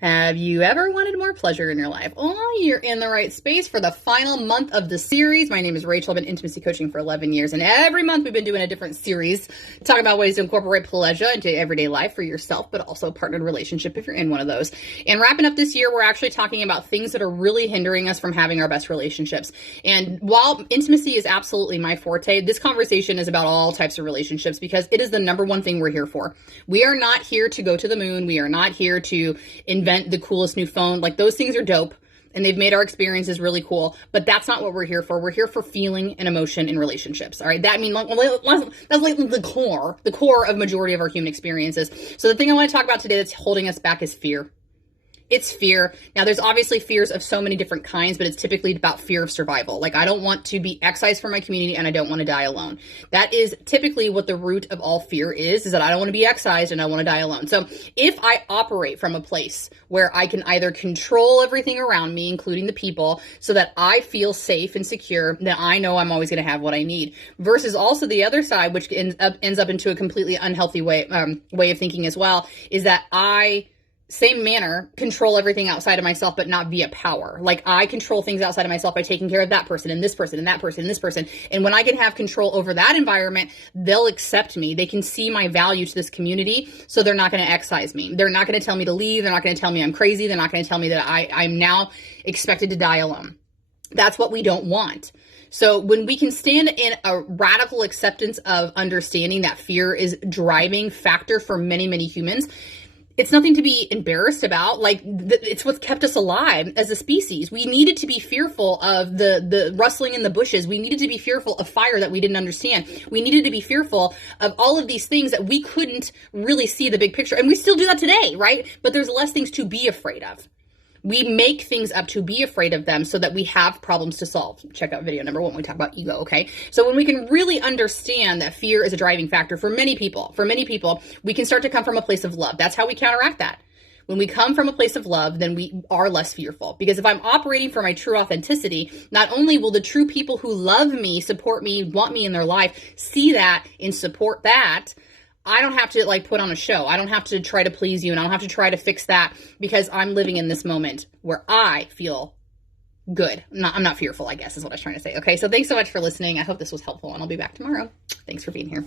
Have you ever wanted more pleasure in your life? Oh, you're in the right space for the final month of the series. My name is Rachel. I've been intimacy coaching for 11 years, and every month we've been doing a different series talking about ways to incorporate pleasure into everyday life for yourself, but also a partnered relationship if you're in one of those. And wrapping up this year, we're actually talking about things that are really hindering us from having our best relationships. And while intimacy is absolutely my forte, this conversation is about all types of relationships because it is the number one thing we're here for. We are not here to go to the moon. We are not here to invent the coolest new phone. Like, those things are dope and they've made our experiences really cool, but that's not what we're here for. We're here for feeling and emotion in relationships. All right. That's like the core of majority of our human experiences. So the thing I want to talk about today that's holding us back is fear. It's fear. Now, there's obviously fears of so many different kinds, but it's typically about fear of survival. Like, I don't want to be excised from my community and I don't want to die alone. That is typically what the root of all fear is that I don't want to be excised and I want to die alone. So if I operate from a place where I can either control everything around me, including the people, so that I feel safe and secure, then I know I'm always going to have what I need. Versus also the other side, which ends up into a completely unhealthy way of thinking as well, is that same manner, control everything outside of myself, but not via power. Like, I control things outside of myself by taking care of that person and this person and that person and this person. And when I can have control over that environment, they'll accept me. They can see my value to this community, so they're not going to excise me. They're not going to tell me to leave. They're not going to tell me I'm crazy. They're not going to tell me that I'm now expected to die alone. That's what we don't want. So when we can stand in a radical acceptance of understanding that fear is driving factor for many, many humans, it's nothing to be embarrassed about. Like, it's what's kept us alive as a species. We needed to be fearful of the rustling in the bushes. We needed to be fearful of fire that we didn't understand. We needed to be fearful of all of these things that we couldn't really see the big picture. And we still do that today, right? But there's less things to be afraid of. We make things up to be afraid of them so that we have problems to solve. Check out video number 1 when we talk about ego, okay? So when we can really understand that fear is a driving factor for many people, we can start to come from a place of love. That's how we counteract that. When we come from a place of love, then we are less fearful. Because if I'm operating from my true authenticity, not only will the true people who love me, support me, want me in their life, see that and support that, I don't have to put on a show. I don't have to try to please you, and I don't have to try to fix that, because I'm living in this moment where I feel good. I'm not fearful, I guess is what I was trying to say. Okay, so thanks so much for listening. I hope this was helpful, and I'll be back tomorrow. Thanks for being here.